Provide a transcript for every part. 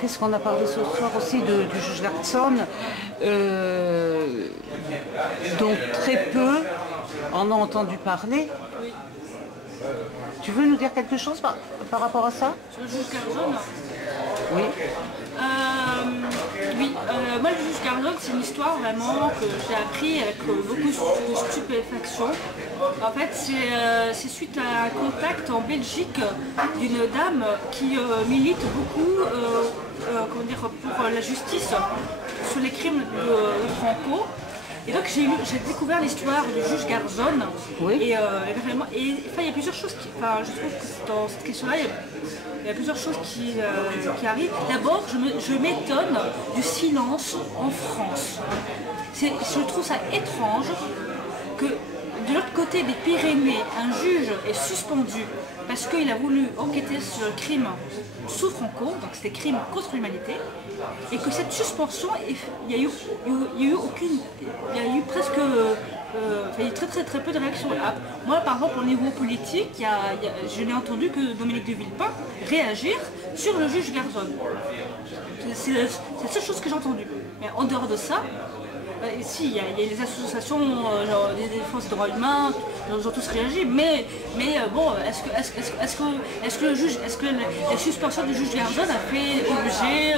qu'est-ce qu'on a parlé ce soir aussi du juge Garçon, dont très peu en ont entendu parler. Tu veux nous dire quelque chose par rapport à ça? Sur le juge Garzón? Oui. Oui, moi le juge Garzón, c'est une histoire vraiment que j'ai appris avec beaucoup de stupéfaction. En fait, c'est suite à un contact en Belgique d'une dame qui milite beaucoup comment dire, pour la justice sur les crimes de Franco. Et donc j'ai découvert l'histoire du juge Garzón. Oui. Et vraiment, enfin, il y a plusieurs choses qui, enfin, je trouve que dans cette question-là, il y a plusieurs choses qui arrivent. D'abord, je m'étonne du silence en France. Je trouve ça étrange que de l'autre côté des Pyrénées, un juge est suspendu parce qu'il a voulu enquêter sur le crime sous Franco, donc c'était crime contre l'humanité, et que cette suspension, il y a eu presque, il y a eu très peu de réactions. Moi, par exemple, au niveau politique, je n'ai entendu que Dominique de Villepin réagir sur le juge Garzón. C'est la seule chose que j'ai entendue. Mais en dehors de ça, si, il y a les associations des défenses des droits humains, ils ont tous réagi, mais bon, est-ce que le juge, est-ce que la suspension du juge Garzón a fait l'objet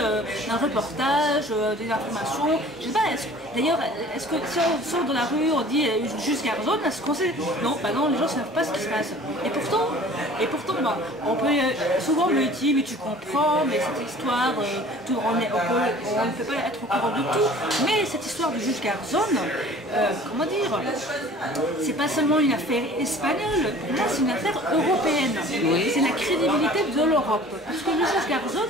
d'un reportage, des informations? Je sais pas, d'ailleurs, est-ce que si on sort dans la rue, on dit juge Garzón, est-ce qu'on sait? Non, bah non, les gens ne savent pas ce qui se passe. Et pourtant bah, on peut souvent me dire, mais tu comprends, mais cette histoire, on ne peut pas être au courant de tout, mais cette histoire du juge Garzón, comment dire, c'est pas seulement une affaire espagnole, là c'est une affaire européenne. Oui. C'est la crédibilité de l'Europe. Parce que le juge Garzón,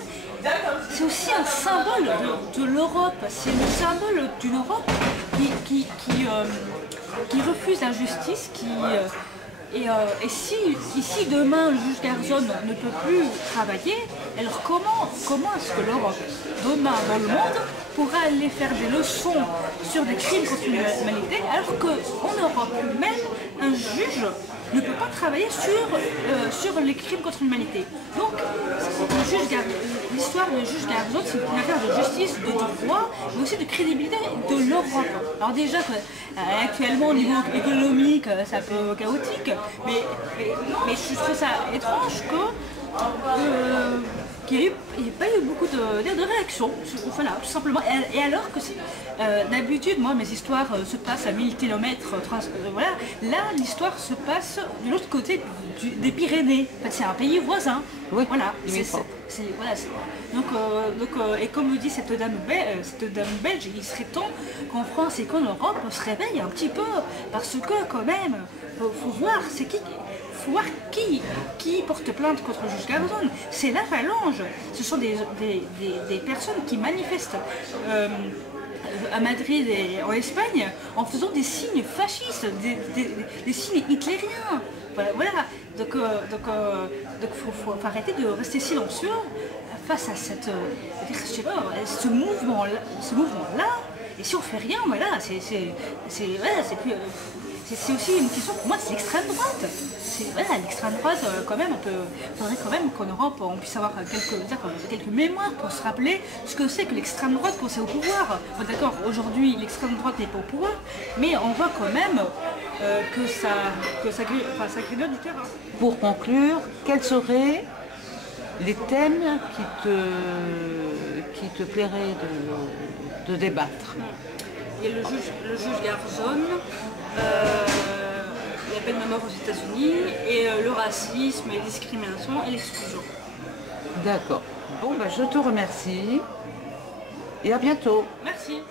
c'est aussi un symbole de l'Europe, c'est le symbole d'une Europe qui refuse la justice, et si demain le juge Garzón ne peut plus travailler, alors comment est-ce que l'Europe, demain dans le monde, pourra aller faire des leçons sur des crimes contre l'humanité, alors qu'en Europe même, un juge ne peut pas travailler sur les crimes contre l'humanité. Donc, l'histoire du juge Garzón, c'est une affaire de justice, de droit, mais aussi de crédibilité de l'Europe. Alors déjà, actuellement au niveau économique, c'est un peu chaotique, mais je trouve ça étrange qu'il n'y ait pas eu beaucoup de réactions, voilà, tout simplement. Et alors que d'habitude, moi, mes histoires se passent à 1000 km, voilà, là, l'histoire se passe de l'autre côté des Pyrénées. En fait, c'est un pays voisin. Oui, voilà. voilà. Donc, et comme me dit cette dame belge, il serait temps qu'en France et qu'en Europe, on se réveille un petit peu, parce que quand même, faut voir, c'est qui. Faut voir qui porte plainte contre le juge Garzón. C'est la Phalange. Ce sont des personnes qui manifestent à Madrid et en Espagne en faisant des signes fascistes, des signes hitlériens. Voilà. Donc faut arrêter de rester silencieux face à ce mouvement-là. Et si on fait rien, voilà, c'est aussi une question, pour moi, c'est l'extrême droite. Voilà, l'extrême droite, quand même, il faudrait quand même qu'en Europe, on puisse avoir quelques mémoires pour se rappeler ce que c'est que l'extrême droite quand c'est au pouvoir. Bon, d'accord, aujourd'hui, l'extrême droite n'est pas au pouvoir, mais on voit quand même que ça grignote du terrain. Pour conclure, quels seraient les thèmes qui te plairaient de débattre? Il y a le juge Garzón, la peine de mort aux États-Unis, et le racisme, les discriminations et l'exclusion. D'accord. Bon, je te remercie et à bientôt. Merci.